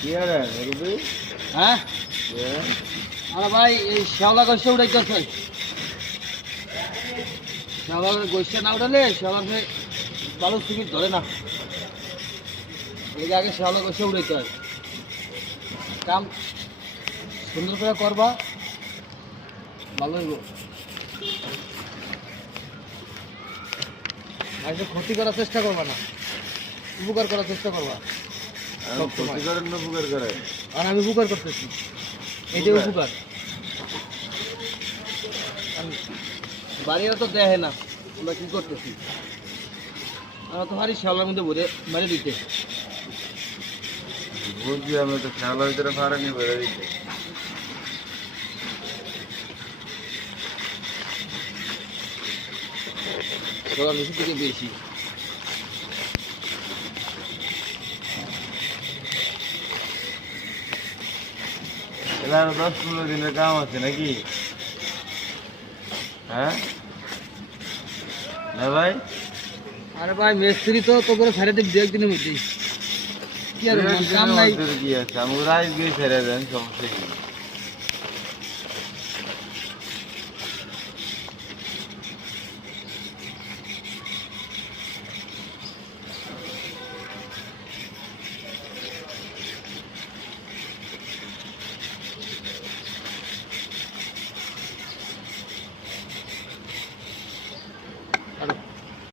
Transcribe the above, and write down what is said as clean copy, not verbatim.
কি আর রুবি? হ্যাঁ আরে ভাই এই শ্যাওলা গাছটা উঠাইতেছে। শ্যাওলা গাছটা না উঠালে শ্যাওলাকে ভালো সিমেন্ট ধরে না। এই আগে শ্যাওলা গাছটা উঠাইতে হয়। কাম সুন্দর করে করবা ভালো হইব। আজকে ক্ষতি করার চেষ্টা করবা না, উপকার করার চেষ্টা করবা। ক্ষতি করেন না উপকার করে? আর আমি উপকার করতেছি, এটাই উপকার। বাড়িরা তো দেখে না আমরা কি করতেছি। আমরা তো হারি শ্যাওলার মধ্যে ভরে মারি দিতে। বুঝছি, আমি তো খেলার ভিতরে পারেনি বেড়ে দিতে। শ্যাওলা বেশি থেকে বেশি। এলা আরো 10-15 দিনের কাম আছে নাকি? হ্যাঁ না ভাই? আরে ভাই মিস্ত্রি তো করে ফেরে দেব দু একদিনের মধ্যেই। কি আর কাম নাই। কি আছে, আমি রাইস গিয়ে ছেড়ে দেন, সমস্যা কি?